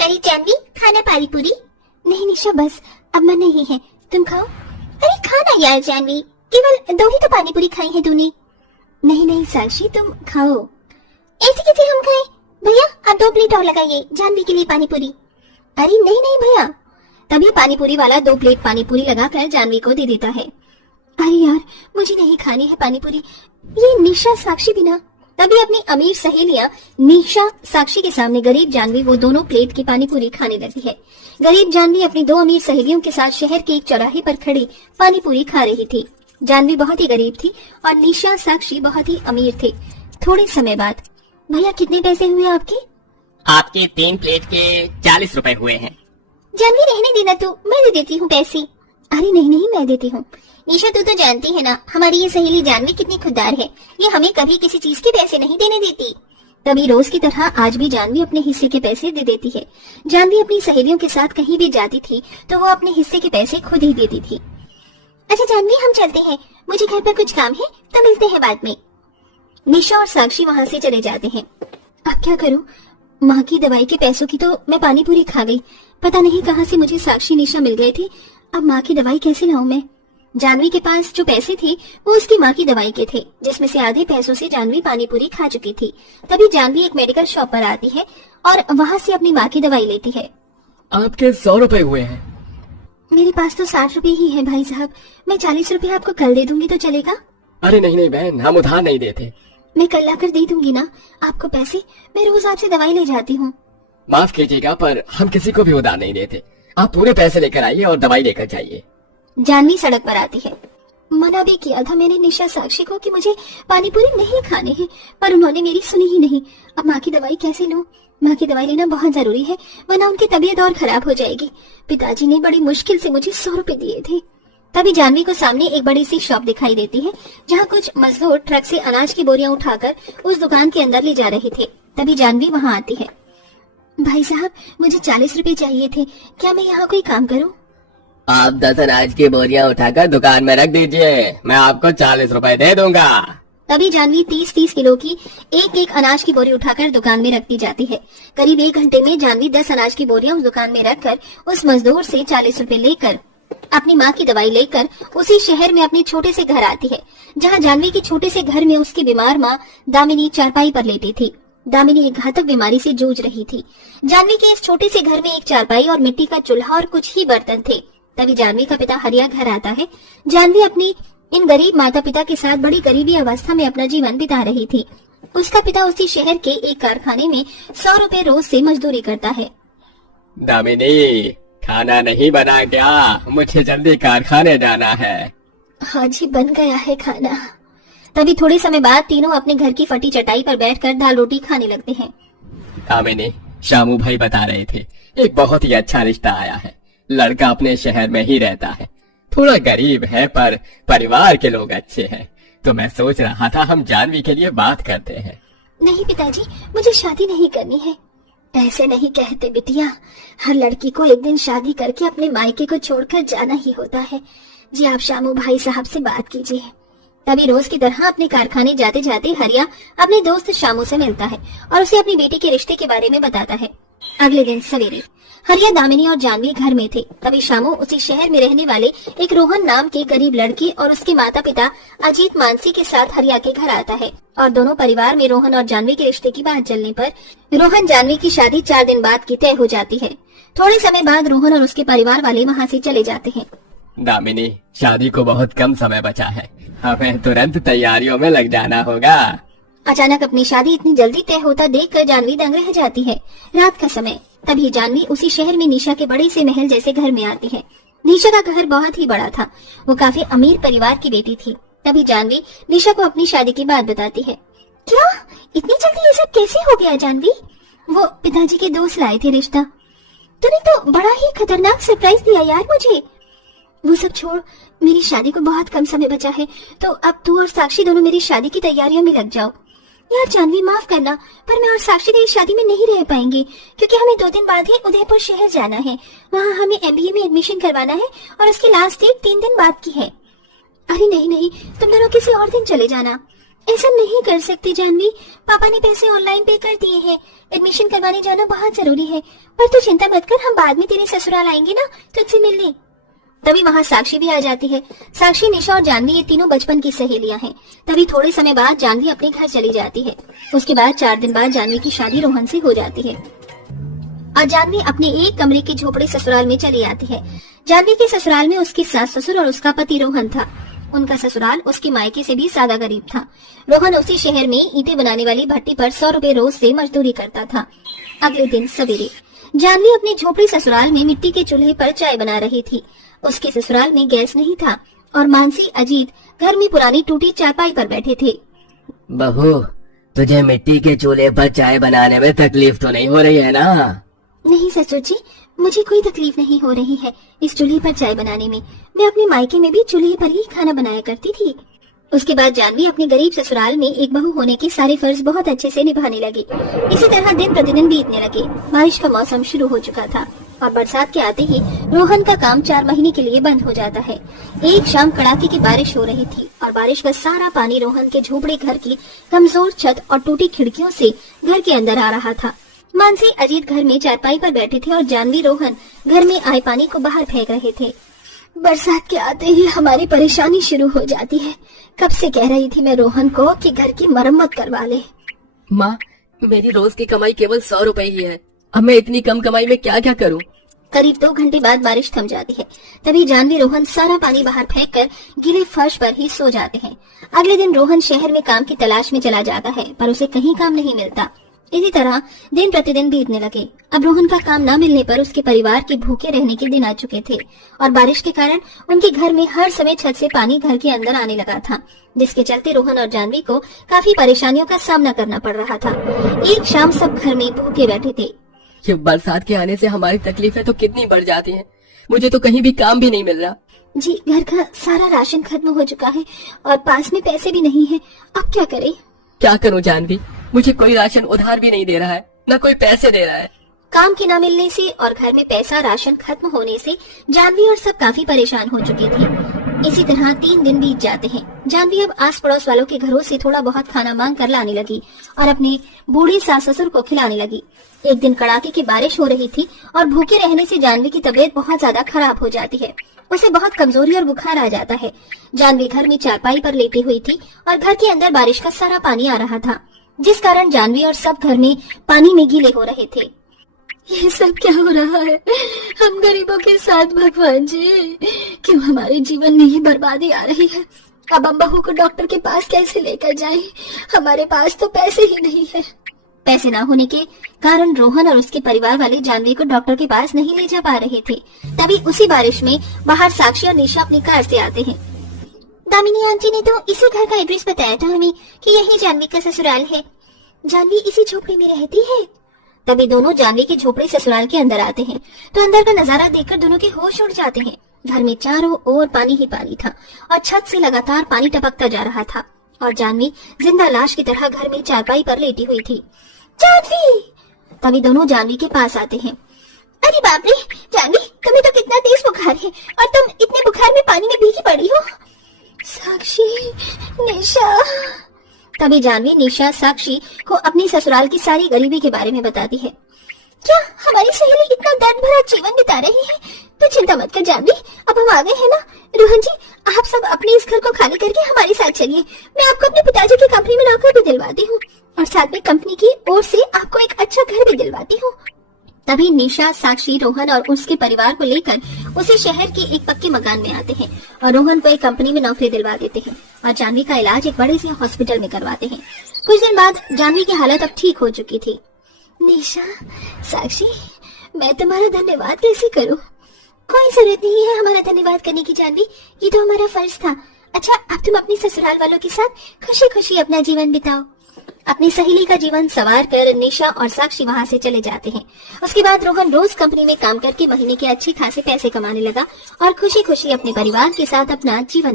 अरे जानवी, खाना पानी पूरी? नहीं निशा, बस अब मन नहीं है, तुम खाओ। अरे खाना यार जानवी, केवल 2 ही तो पानी पूरी खाई है तूने। नहीं नहीं साक्षी, तुम खाओ। ऐसे कैसे हम खाए? भैया आप 2 प्लेट और लगाइए जानवी के लिए पानी पूरी। अरे नहीं नहीं भैया। तभी पानी पूरी वाला 2 प्लेट पानी पूरी लगाकर जानवी को दे देता है। अरे यार मुझे नहीं खानी है पानी पूरी, ये निशा साक्षी भी ना। तभी अपनी अमीर सहेलियां निशा साक्षी के सामने गरीब जानवी वो दोनों प्लेट की पानी पूरी खाने लगती है। गरीब जानवी अपनी 2 अमीर सहेलियों के साथ शहर के एक चौराहे पर खड़ी पानी पूरी खा रही थी। जानवी बहुत ही गरीब थी और निशा साक्षी बहुत ही अमीर थे। थोड़े समय बाद, भैया कितने पैसे हुए आपके? आपके 3 प्लेट के 40 रुपए हुए हैं। जानवी रहने देना तू, मैं दे देती हूँ पैसे। अरे नहीं नहीं मैं देती हूँ। निशा तू तो जानती है ना हमारी ये सहेली जानवी कितनी खुददार है, ये हमें कभी किसी चीज के पैसे नहीं देने देती। तभी रोज की तरह आज भी जानवी अपने हिस्से के पैसे दे देती है। जानवी अपनी सहेलियों के साथ कहीं भी जाती थी तो वो अपने हिस्से के पैसे खुद ही देती थी। अच्छा जानवी हम चलते हैं, मुझे घर पर कुछ काम है, तो मिलते हैं बाद में। निशा और साक्षी वहाँ से चले जाते हैं। अब क्या करूँ, माँ की दवाई के पैसों की तो मैं पानी पूरी खा गई, पता नहीं कहाँ से मुझे साक्षी निशा मिल गए थे। अब माँ की दवाई कैसे लाऊं मैं? जानवी के पास जो पैसे थे वो उसकी माँ की दवाई के थे, जिसमें से आधे पैसों से जानवी पानी पूरी खा चुकी थी। तभी जानवी एक मेडिकल शॉप पर आती है और वहाँ से अपनी माँ की दवाई लेती है। आपके 100 रुपए हुए हैं। मेरे पास तो 60 रुपए ही है भाई साहब, मैं 40 रुपए आपको कल दे दूंगी तो चलेगा? अरे नहीं नहीं बहन, हम उधार नहीं देते। मैं कल लाकर दे दूंगी ना आपको पैसे, मैं रोज आपसे दवाई ले जाती हूँ। माफ कीजिएगा पर हम किसी को भी उधार नहीं देते, आप पूरे पैसे लेकर आइए और दवाई लेकर जाइए। जानवी सड़क पर आती है। मना भी किया था मैंने निशा साक्षी को कि मुझे पानी पूरी नहीं खाने हैं, पर उन्होंने मेरी सुनी ही नहीं। अब माँ की दवाई कैसे लूं? माँ की दवाई लेना बहुत जरूरी है, वरना उनकी तबीयत और खराब हो जाएगी। पिताजी ने बड़ी मुश्किल से मुझे 100 रुपए दिए थे। तभी जानवी को सामने एक बड़ी सी शॉप दिखाई देती है, जहाँ कुछ मजदूर ट्रक से अनाज की बोरियां उठाकर उस दुकान के अंदर ले जा रहे थे। तभी जानवी वहाँ आती है। भाई साहब मुझे 40 रुपए चाहिए थे, क्या मैं यहाँ कोई काम करूँ? आप 10 अनाज की बोरियां उठाकर दुकान में रख दीजिए, मैं आपको 40 रुपए दे दूंगा। तभी जानवी 30-30 किलो की एक अनाज की बोरी उठाकर दुकान में रखती जाती है। करीब 1 घंटे में जानवी 10 अनाज की बोरियां उस दुकान में रखकर उस मजदूर से 40 रुपए लेकर अपनी माँ की दवाई लेकर उसी शहर में अपने छोटे से घर आती है, जहाँ जानवी के छोटे से घर में उसकी बीमार माँ दामिनी चारपाई पर लेटी थी। दामिनी एक घातक बीमारी से जूझ रही थी। जानवी के इस छोटे से घर में एक चारपाई और मिट्टी का चूल्हा और कुछ ही बर्तन थे। तभी जानवी का पिता हरिया घर आता है। जानवी अपनी इन गरीब माता पिता के साथ बड़ी गरीबी अवस्था में अपना जीवन बिता रही थी। उसका पिता उसी शहर के एक कारखाने में 100 रुपए रोज से मजदूरी करता है। दामिनी खाना नहीं बना क्या? मुझे जल्दी कारखाने जाना है। हाँ जी बन गया है खाना। तभी थोड़े समय बाद तीनों अपने घर की फटी चटाई पर बैठकर दाल रोटी खाने लगते हैं। दामिनी शामू भाई बता रहे थे एक बहुत ही अच्छा रिश्ता आया है, लड़का अपने शहर में ही रहता है, थोड़ा गरीब है पर परिवार के लोग अच्छे हैं, तो मैं सोच रहा था हम जानवी के लिए बात करते हैं। नहीं पिताजी मुझे शादी नहीं करनी है। ऐसे नहीं कहते बिटिया, हर लड़की को एक दिन शादी करके अपने मायके को छोड़कर जाना ही होता है। जी आप शामू भाई साहब से बात कीजिए। तभी रोज की तरह अपने कारखाने जाते जाते हरिया अपने दोस्त शामू से मिलता है और उसे अपनी बेटी के रिश्ते के बारे में बताता है। अगले दिन सवेरे हरिया, दामिनी और जानवी घर में थे। तभी शामू उसी शहर में रहने वाले एक रोहन नाम के गरीब लड़के और उसके माता पिता अजीत मानसी के साथ हरिया के घर आता है और दोनों परिवार में रोहन और जानवी के रिश्ते की बात चलने पर रोहन जानवी की शादी 4 दिन बाद की तय हो जाती है। थोड़े समय बाद रोहन और उसके परिवार वाले वहाँ से चले जाते हैं। दामिनी शादी को बहुत कम समय बचा है, हमें तुरंत तैयारियों में लग जाना होगा। अचानक अपनी शादी इतनी जल्दी तय होता देखकर जानवी दंग रह जाती है। रात का समय, तभी जानवी उसी शहर में निशा के बड़े से महल जैसे घर में आती है। निशा का घर बहुत ही बड़ा था, वो काफी अमीर परिवार की बेटी थी। तभी जानवी निशा को अपनी शादी की बात बताती है। क्या इतनी जल्दी ये सब कैसे हो गया जानवी? वो पिताजी के दोस्त लाए थे रिश्ता। तूने तो बड़ा ही खतरनाक सरप्राइज दिया यार मुझे। वो सब छोड़, मेरी शादी को बहुत कम समय बचा है, तो अब तू और साक्षी दोनों मेरी शादी की तैयारियों में लग जाओ। यार जानवी माफ करना, पर मैं और साक्षी तेरी शादी में नहीं रह पाएंगे, क्योंकि हमें 2 दिन बाद ही उदयपुर शहर जाना है। वहाँ हमें MBA में एडमिशन करवाना है और उसकी लास्ट डेट 3 दिन बाद की है। अरे नहीं नहीं, तुम दोनों किसी और दिन चले जाना। ऐसा नहीं कर सकती जानवी, पापा ने पैसे ऑनलाइन पे कर दिए हैं। एडमिशन करवाने जाना बहुत जरूरी है। पर तू चिंता मत कर, हम बाद में तेरे ससुराल आएंगे ना तुझसे मिलने। तभी वहाँ साक्षी भी आ जाती है। साक्षी, निशा और जानवी ये तीनों बचपन की सहेलियां हैं। तभी थोड़े समय बाद जानवी अपने घर चली जाती है। उसके बाद 4 दिन बाद जानवी की शादी रोहन से हो जाती है और जानवी अपने एक कमरे के झोपड़े ससुराल में चली आती है। जानवी के ससुराल में उसकी सास ससुर और उसका पति रोहन था। उनका ससुराल उसके मायके से भी ज्यादा गरीब था। रोहन उसी शहर में ईंटें बनाने वाली भट्टी पर 100 रुपए रोज से मजदूरी करता था। अगले दिन सवेरे जानवी अपने झोपड़ी ससुराल में मिट्टी के चूल्हे पर चाय बना रही थी। उसके ससुराल में गैस नहीं था और मानसी, अजीत घर में पुरानी टूटी चारपाई पर बैठे थे। बहू, तुझे मिट्टी के चूल्हे पर चाय बनाने में तकलीफ तो नहीं हो रही है ना? नहीं ससुर जी, मुझे कोई तकलीफ नहीं हो रही है इस चूल्हे पर चाय बनाने में। मैं अपने मायके में भी चूल्हे पर ही खाना बनाया करती थी। उसके बाद जानवी अपने गरीब ससुराल में एक बहू होने के सारे फर्ज बहुत अच्छे से निभाने लगी। इसी तरह दिन प्रतिदिन बीतने लगे। बारिश का मौसम शुरू हो चुका था और बरसात के आते ही रोहन का काम 4 महीने के लिए बंद हो जाता है। एक शाम कड़ाके की बारिश हो रही थी और बारिश का सारा पानी रोहन के झोपड़े घर की कमजोर छत और टूटी खिड़कियों से घर के अंदर आ रहा था। मानसी, अजीत घर में चारपाई पर बैठे थे और जानवी, रोहन घर में आए पानी को बाहर फेंक रहे थे। बरसात के आते ही हमारी परेशानी शुरू हो जाती है। कब से कह रही थी मैं रोहन को कि घर की मरम्मत करवा ले। माँ, मेरी रोज की कमाई केवल 100 रुपए ही है। अब मैं इतनी कम कमाई में क्या क्या करूँ? करीब 2 घंटे बाद बारिश थम जाती है। तभी जानवी, रोहन सारा पानी बाहर फेंककर गीले फर्श पर ही सो जाते हैं। अगले दिन रोहन शहर में काम की तलाश में चला जाता है पर उसे कहीं काम नहीं मिलता। इसी तरह दिन प्रतिदिन बीतने लगे। अब रोहन का काम न मिलने पर उसके परिवार के भूखे रहने के दिन आ चुके थे और बारिश के कारण उनके घर में हर समय छत से पानी घर के अंदर आने लगा था, जिसके चलते रोहन और जानवी को काफी परेशानियों का सामना करना पड़ रहा था। एक शाम सब घर में भूखे बैठे थे। ये बरसात के आने से हमारी तकलीफें तो कितनी बढ़ जाती हैं। मुझे तो कहीं भी काम भी नहीं मिल रहा। जी, घर का सारा राशन खत्म हो चुका है और पास में पैसे भी नहीं है। अब क्या करें? क्या करूँ जानवी, मुझे कोई राशन उधार भी नहीं दे रहा है, न कोई पैसे दे रहा है। काम के न मिलने से और घर में पैसा राशन खत्म होने से जानवी और सब काफी परेशान हो चुके थे। इसी तरह 3 दिन बीत जाते हैं। जानवी अब आस पड़ोस वालों के घरों से थोड़ा बहुत खाना मांग कर लाने लगी और अपने बूढ़े सास ससुर को खिलाने लगी। एक दिन कड़ाके की बारिश हो रही थी और भूखे रहने से जानवी की तबीयत बहुत ज्यादा खराब हो जाती है। उसे बहुत कमजोरी और बुखार आ जाता है। जानवी घर में चारपाई पर लेटी हुई थी और घर के अंदर बारिश का सारा पानी आ रहा था, जिस कारण जानवी और सब घर में पानी में गीले हो रहे थे। ये सब क्या हो रहा है हम गरीबों के साथ? भगवान जी, क्यों हमारे जीवन में ही बर्बादी आ रही है? अब हम बहू को डॉक्टर के पास कैसे लेकर जाएं? हमारे पास तो पैसे ही नहीं है। पैसे ना होने के कारण रोहन और उसके परिवार वाले जानवी को डॉक्टर के पास नहीं ले जा पा रहे थे। तभी उसी बारिश में बाहर साक्षी और निशा अपनी कार से आते हैं। दामिनी आंटी ने तो इसी घर का एड्रेस बताया था हमें कि यही जानवी का ससुराल है। जानवी इसी झोपड़ी में रहती है। तभी दोनों जानवी के झोपड़े ससुराल के अंदर आते हैं तो अंदर का नजारा देखकर दोनों के होश उड़ जाते हैं। घर में चारों ओर पानी ही पानी था और छत से लगातार पानी टपकता जा रहा था और जानवी जिंदा लाश की तरह घर में चारपाई पर लेटी हुई थी। जानवी! तभी दोनों जानवी के पास आते हैं। अरे बाप रे जानवी, तुम्हें तो कितना तेज बुखार है और तुम इतने बुखार में पानी में भीगी पड़ी हो। साक्षी, निशा। तभी जानवी निशा, साक्षी को अपनी ससुराल की सारी गरीबी के बारे में बताती है। क्या हमारी सहेली इतना दर्द भरा जीवन बिता रही है? तो चिंता मत कर जानवी, अब हम आ गए हैं ना। रोहन जी, आप सब अपने इस घर को खाली करके हमारे साथ चलिए। मैं आपको अपने पिताजी की कंपनी में नौकरी भी दिलवाती हूँ और साथ में कंपनी की ओर से आपको एक अच्छा घर भी दिलवाती हूँ। तभी निशा, साक्षी, रोहन और उसके परिवार को लेकर उसी शहर के एक पक्के मकान में आते हैं और रोहन को एक कंपनी में नौकरी दिलवा देते हैं और जानवी का इलाज एक बड़े से हॉस्पिटल में करवाते हैं। कुछ दिन बाद जानवी की हालत अब ठीक हो चुकी थी। निशा, साक्षी, मैं तुम्हारा धन्यवाद कैसे करूं? कोई जरूरत नहीं है हमारा धन्यवाद करने की जानवी, ये तो हमारा फर्ज था। अच्छा, अब तुम अपने ससुराल वालों के साथ खुशी खुशी अपना जीवन बिताओ। अपनी सहेली का जीवन संवार कर निशा और साक्षी वहाँ से चले जाते हैं। उसके बाद रोहन रोज कंपनी में काम करके महीने के अच्छे खासे पैसे कमाने लगा और खुशी खुशी अपने परिवार के साथ अपना जीवन